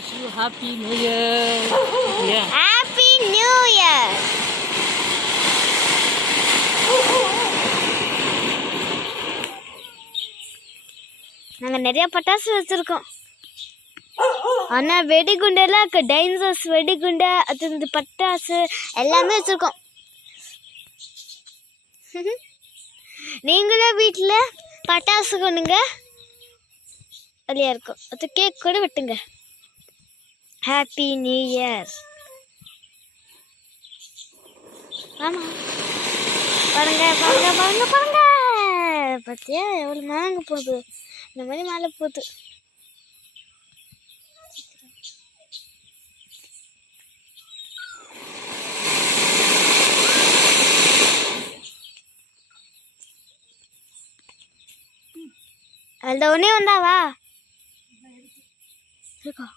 Wish you Happy New Year. Yeah. Happy New Year. நாங்கள் நிறைய பட்டாசு வச்சுருக்கோம். ஆனால் வெடிகுண்டெல்லாம் இருக்கு. டைனோசர்ஸ் வெடிகுண்டை, அது இந்த பட்டாசு எல்லாமே வச்சுருக்கோம். நீங்களும் வீட்டில் பட்டாசு கொண்டுங்க, வழியாக இருக்கும். அது கேக் கூட விட்டுங்க. Happy new year. ஆமாம், பாருங்க பாருங்க பாருங்க பாருங்க, பார்த்தியா எவ்வளோ மேங்க போகுது. இந்த மாதிரி மேலே போகுது. அந்த ஒன்றே வந்தாவா இருக்கா?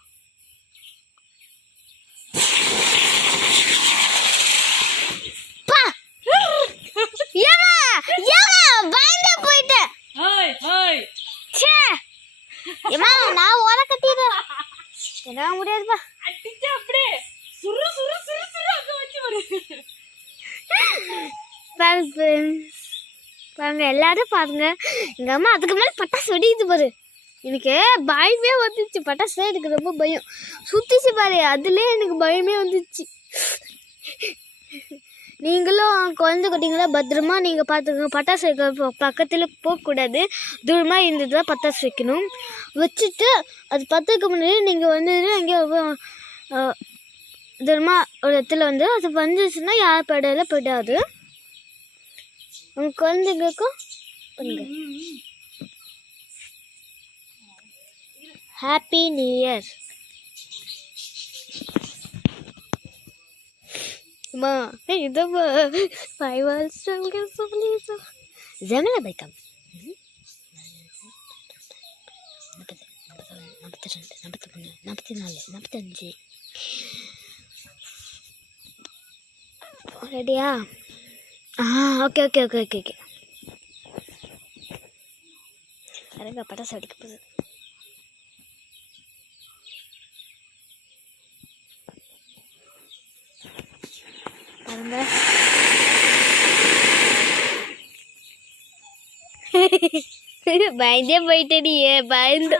நான் ஓர கட்டிடுறேன். என்ன முடியாதுப்பா. பாருங்க எல்லாரும் பாருங்க. எங்க அம்மா அதுக்கு மேலே பட்டாசு வெடிக்குது பாரு. எனக்கு பயமே வந்துச்சு. பட்டாசு எனக்கு ரொம்ப பயம். சுத்திச்சு பாரு, அதுலேயே எனக்கு பயமே வந்துச்சு. நீங்களும் குழந்தை குட்டிங்களா பத்திரமா நீங்கள் பார்த்துக்கோங்க. பட்டாசு வைக்க பக்கத்தில் போகக்கூடாது. தூரமாக இருந்தது தான் பட்டாசு வைக்கணும். வச்சுட்டு அது பத்துக்கு முன்னாடி நீங்கள் வந்து எங்கேயோ தூரமாக ஒரு இடத்துல வந்து அது வந்துச்சுன்னா யார் படையில போயிடாது. உங்கள் குழந்தைங்களுக்கும் பண்ணுங்க. Happy new year. Ma, itu mah, I was strong and so little. Zaman apa ikam? 44, 45. Ready-ya? Okay. Sekarang pada saya dikepus. பயந்தே போயிட்டே பயந்து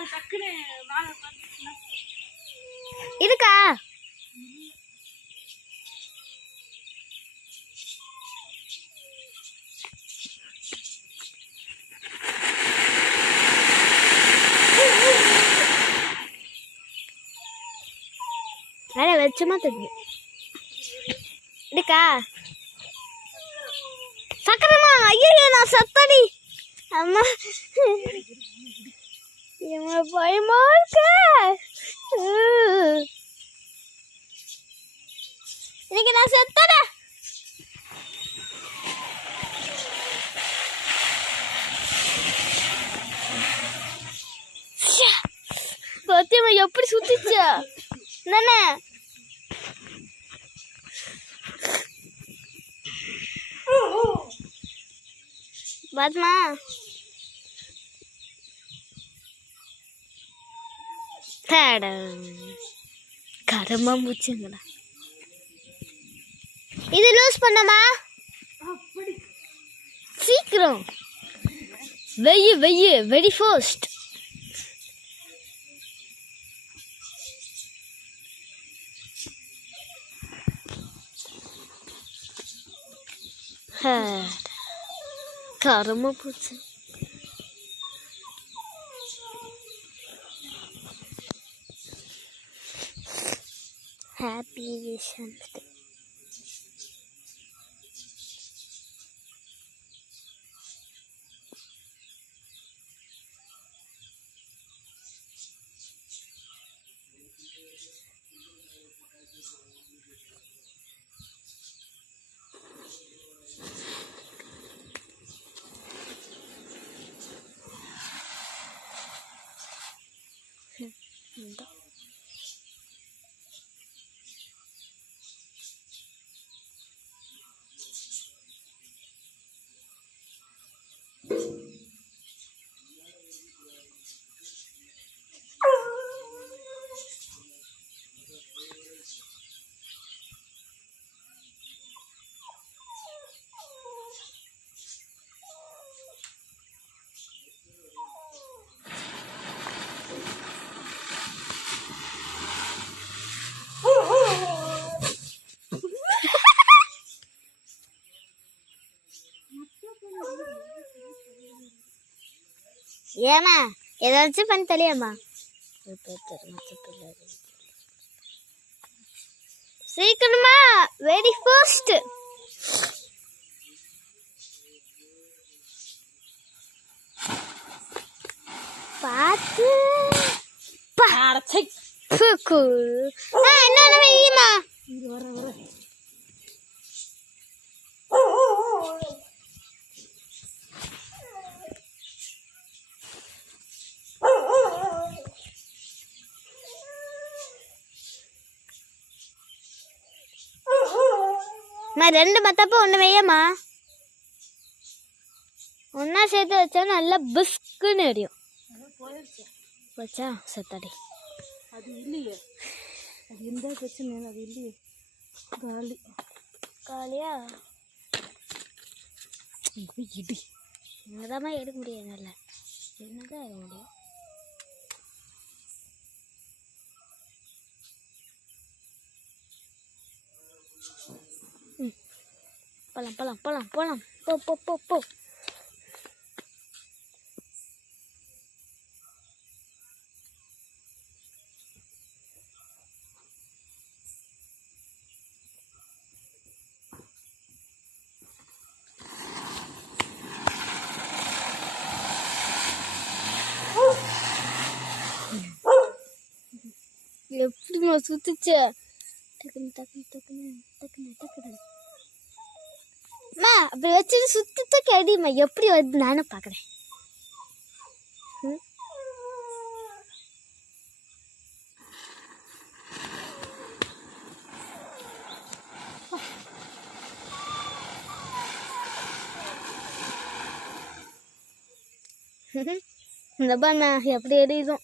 இருக்கா? வேற வச்சுமா தெரியும். இருக்கா சக்கரமா? ஐயோ நான் சத்தடி. அம்மா பயமா இருக்க. இன்னைக்கு நான் செத்தட. சத்தியமா எப்படி சுத்திச்சா நானே. பாத்மா கரமா மூச்சுங்கடா. இது லூஸ் பண்ணமா சீக்கிரம் வெய்ய வெரி ஃபாஸ்ட். கரமா போச்சு. Happy Visions Day. ஏமா ஏதாச்சும் பண்ணி தெரியாமா சீக்கிரமா வெரி ஃபர்ஸ்ட் பார்த்து என்ன வையுமா ரெண்டு மத்தப்ப ஒன்று வையம்மா ஒன்றா சேர்த்து வச்சா நல்லா பிஸ்குன்னு எரியும் வச்சா செத்தடி அது இல்லையே அது எந்த பிரச்சனை அது இல்லையே காலி காலியா இடி என்னதாம்மா எடுக்க முடியாது நல்லா என்னதான் எடுக்க முடியும் போலாம் போலாம் போலாம் போலாம் போ போ போ போ எப்படிமா சுத்துச்ச டக்குனு டக்குனு டக்குனு டக்குனு டக்குனு அம்மா அப்படி வச்சுட்டு சுத்தத்தை கேடிம்மா எப்படி வருது நானும் பார்க்குறேன் இந்த பாண்ணா எப்படி எரியுதும்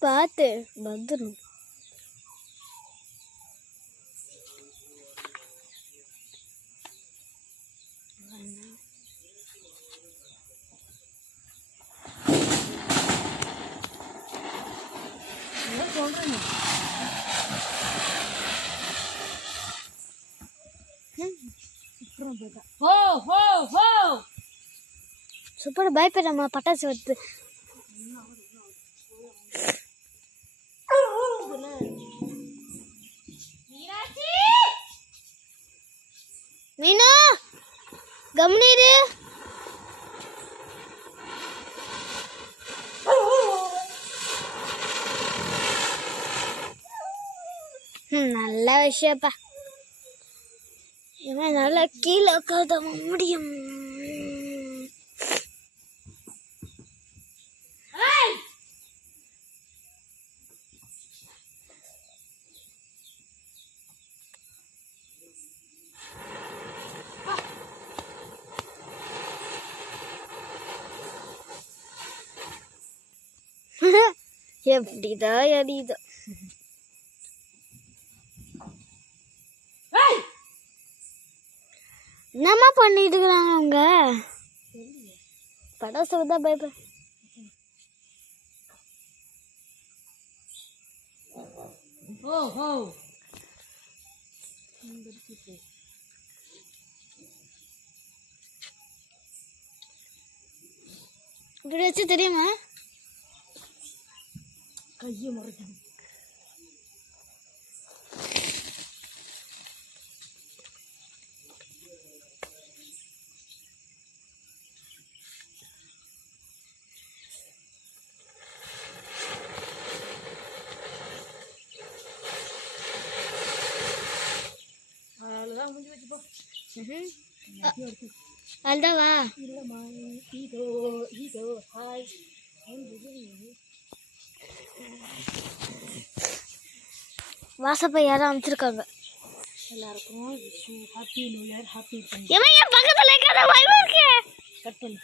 பார்த்து வந்துடும் சூப்பர் பயப்படுறம்மா பட்டாசு வருது மீனா கம்னீரு நல்ல விஷயப்பா இவன் நல்லா கீழே உட்காத முடியும் எப்படிதான் எரியுதோ என்னம்மா பண்ணிட்டு இருக்கிறாங்க அவங்க படாசு தான் பயப்பட இப்படி வச்சு தெரியுமா கையை முறைக்குது அவ்வளோதான் முடிஞ்சு வச்சுப்போ அல்தாவா இல்லைம்மா இதோ இதோ ஹாய் வாசப்பை யாரும் அமைச்சிருக்காங்க எல்லாருக்கும் ஹாப்பி நியூ இயர் ஹாப்பி ஏமா என் பக்கத்துல இருக்காத பயமா இருக்கு கட் பண்ணு